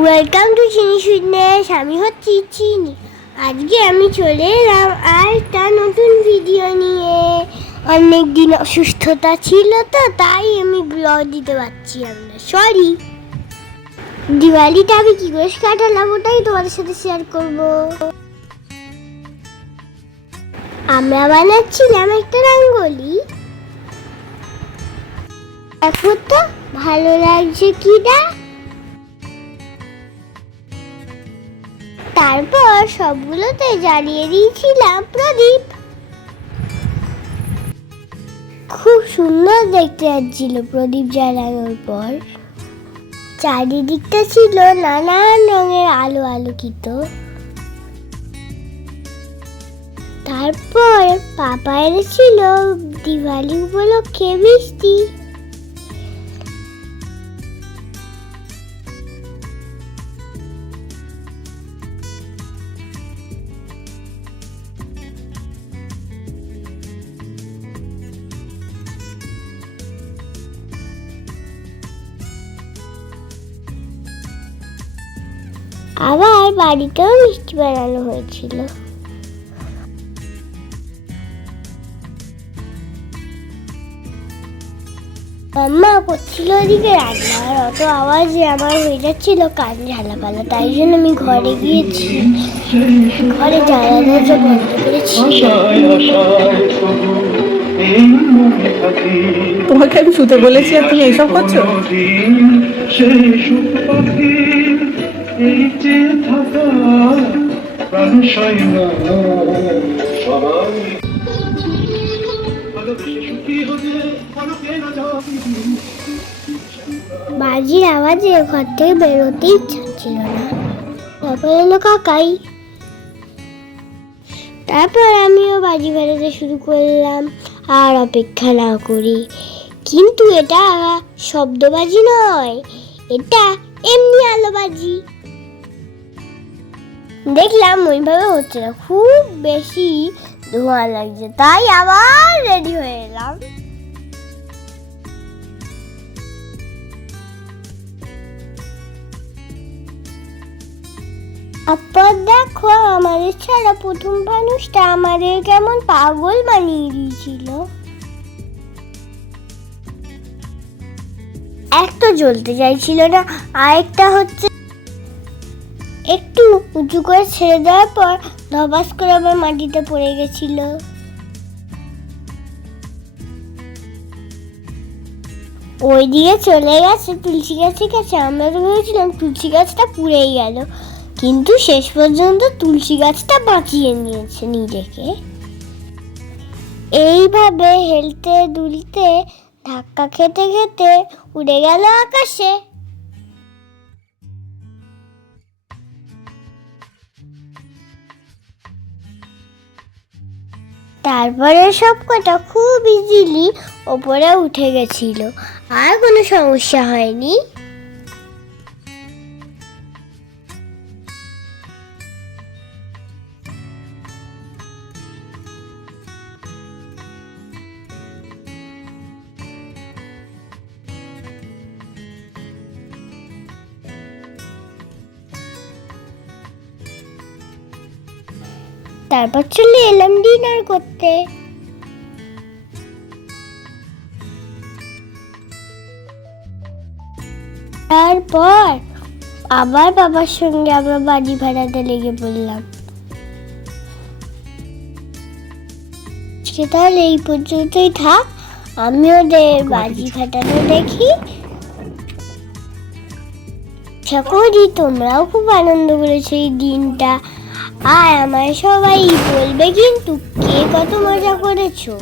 Welcome to চিনি sweetness. আমি হচ্ছি চিনি। আজকে আমি চলে এলাম আর একটা নতুন ভিডিও নিয়ে। অনেক দিন অসুস্থতা ছিল তো, তাই আমি ব্লগ দিতে পারছিলাম না, সরি। দিওয়ালিটা আমি কি করে কাটালাম ওটাই তোমাদের সাথে শেয়ার করব। আমরা বানাচ্ছিলাম একটা রঙ্গোলি। দেখো তো ভালো লাগছে কিনা। তারপর সবগুলোতে জ্বালিয়ে দিয়েছিলাম প্রদীপ। খুব সুন্দর দেখতে লাগছিল প্রদীপ জ্বালানোর পর। চারিদিকটা ছিল নানান রঙের আলো আলোকিত। তারপর পাপা এনেছিল দিওয়ালি উপলক্ষে মিষ্টি। আবার বাড়িতেও মিষ্টি বানানো হয়েছিল। মাম্মা করছিল ওদিকে রান্না, আর অত আওয়াজে আমার হয়ে যাচ্ছিল কান ঝালাপালা। তাই জন্য আমি ঘরে গিয়েছি, ঘরে জানলা দরজা বন্ধ করেছি। তোমাকে আমি শুতে বলেছি আর তুমি এইসব করছো? বাজির আওয়াজে ঘর থেকে বেরোতে ইচ্ছা ছিল না। তারপর এলো কাকাই। তারপর আমিও বাজি বাজাতে শুরু করলাম আর অপেক্ষা না করি। কিন্তু এটা শব্দবাজি নয়, এটা এমনি আলোবাজি। দেখলাম ওইভাবে হচ্ছে না, খুব বেশি ধোঁয়া লাগছে, তাই আবার রেডি হয়ে এলাম। তারপর দেখো আমাদের ছাড়া প্রথম মানুষটা আমাদের কেমন পাগল বানিয়ে দিয়েছিল। একটা জ্বলতে চাইছিল না, আরেকটা হচ্ছে একটু উঁচু করে ছেড়ে দেওয়ার পর ধপাস করে আবার মাটিতে পড়ে গেছিল। ওই দিকে চলে গেছে তুলসী গাছের কাছে। আমরা তো ভেবেছিলাম তুলসী গাছটা পুড়েই গেল, কিন্তু শেষ পর্যন্ত তুলসী গাছটা বাঁচিয়ে নিয়েছে নিজেকে। এইভাবে হেলতে দুলতে ধাক্কা খেতে খেতে উড়ে গেল আকাশে। তারপরে সব কটা খুব ইজিলি ওপরে উঠে গেছিল, আর কোনো সমস্যা হয়নি। তারপর চলে এলাম ডিনার করতে। তারপর আবার বাবার সঙ্গে আমরা বাজি ফাটাতে লেগে পড়লাম। তাহলে এই পর্যন্তই থাক, আমি ওদের বাজি ফাটানো দেখি। আশা করি তোমরাও খুব আনন্দ করেছো এই দিনটা, আর আমার সবাই বলবে কিন্তু কে কত মজা করেছো।